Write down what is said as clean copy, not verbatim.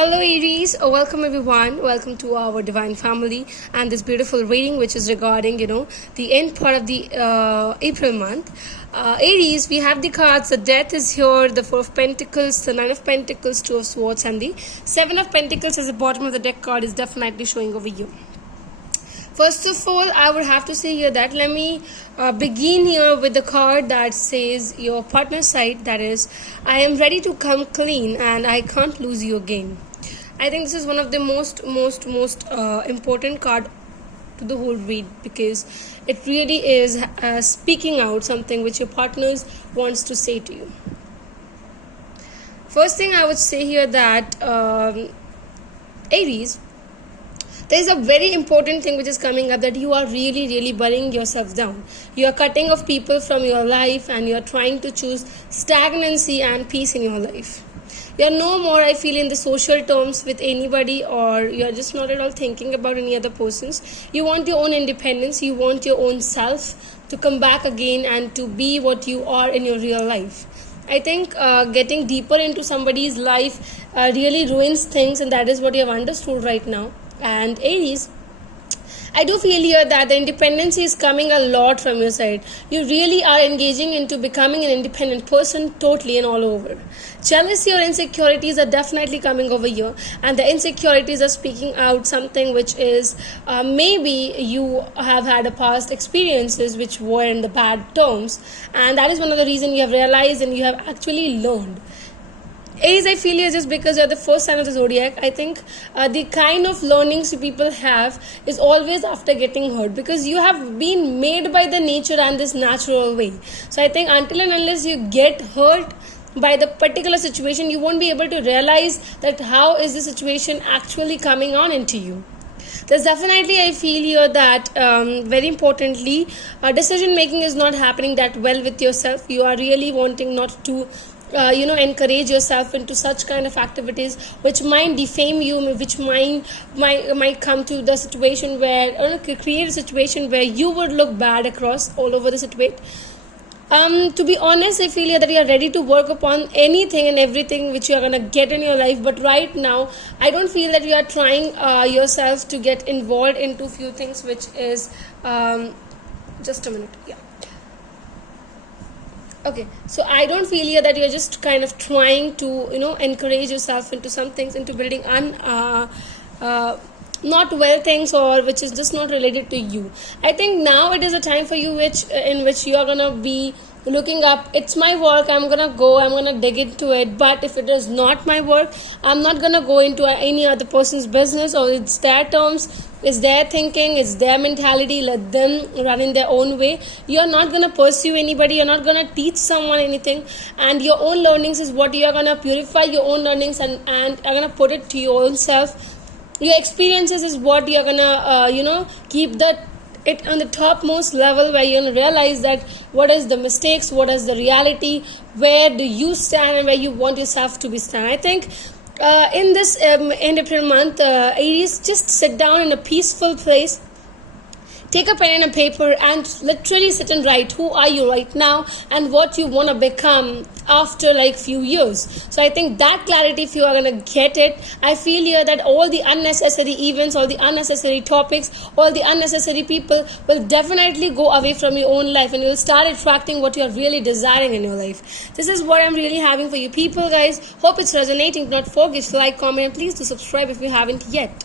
Hello, Aries. Welcome, everyone. Welcome to our divine family and this beautiful reading, which is regarding, the end part of the April month. Aries, we have the cards. The Death is here, the Four of Pentacles, the Nine of Pentacles, Two of Swords, and the Seven of Pentacles as the bottom of the deck card is definitely showing over you. First of all, I would have to say here that let me begin here with the card that says your partner side, that is, I am ready to come clean and I can't lose you again. I think this is one of the most important card to the whole read, because it really is speaking out something which your partners wants to say to you. First thing I would say here that Aries, there is a very important thing which is coming up, that you are really burying yourself down. You are cutting off people from your life and you are trying to choose stagnancy and peace in your life. You are no more, I feel, in the social terms with anybody, or you are just not at all thinking about any other persons. You want your own independence, you want your own self to come back again and to be what you are in your real life. I think getting deeper into somebody's life really ruins things, and that is what you have understood right now. And Aries, I do feel here that the independence is coming a lot from your side. You really are engaging into becoming an independent person totally and all over. Jealousy or insecurities are definitely coming over here, and the insecurities are speaking out something which is maybe you have had a past experiences which were in the bad terms, and that is one of the reasons you have realized and you have actually learned. Aries, I feel here just because you're the first sign of the zodiac, I think the kind of learnings people have is always after getting hurt, because you have been made by the nature and this natural way. So I think until and unless you get hurt by the particular situation, you won't be able to realize that how is the situation actually coming on into you. There's definitely, I feel here that very importantly, decision making is not happening that well with yourself. You are really wanting not to encourage yourself into such kind of activities which might defame you, which might come to the situation where, or create a situation where you would look bad across all over the situation. To be honest, I feel that you are ready to work upon anything and everything which you are going to get in your life, but right now I don't feel that you are trying yourself to get involved into few things which is just a minute, yeah. Okay, so I don't feel here that you're just kind of trying to, encourage yourself into some things, into building not well things, or which is just not related to you. I think now it is a time for you in which you are gonna be looking up, it's my work, I'm gonna dig into it, but if it is not my work, I'm not gonna go into any other person's business, or it's their terms, it's their thinking, it's their mentality, let them run in their own way. You're not gonna pursue anybody, you're not gonna teach someone anything, and your own learnings is what you're gonna purify your own learnings and are gonna put it to your own self. Your experiences is what you're gonna keep it on the topmost level, where you're gonna realize that what is the mistakes, what is the reality, where do you stand and where you want yourself to be stand. I think in this end April month, Aries, just sit down in a peaceful place, take a pen and a paper and literally sit and write who are you right now and what you want to become after like few years. So I think that clarity, if you are going to get it, I feel here that all the unnecessary events, all the unnecessary topics, all the unnecessary people will definitely go away from your own life, and you will start attracting what you are really desiring in your life. This is what I'm really having for you people, guys. Hope it's resonating. Do not forget to like, comment, and please do subscribe if you haven't yet.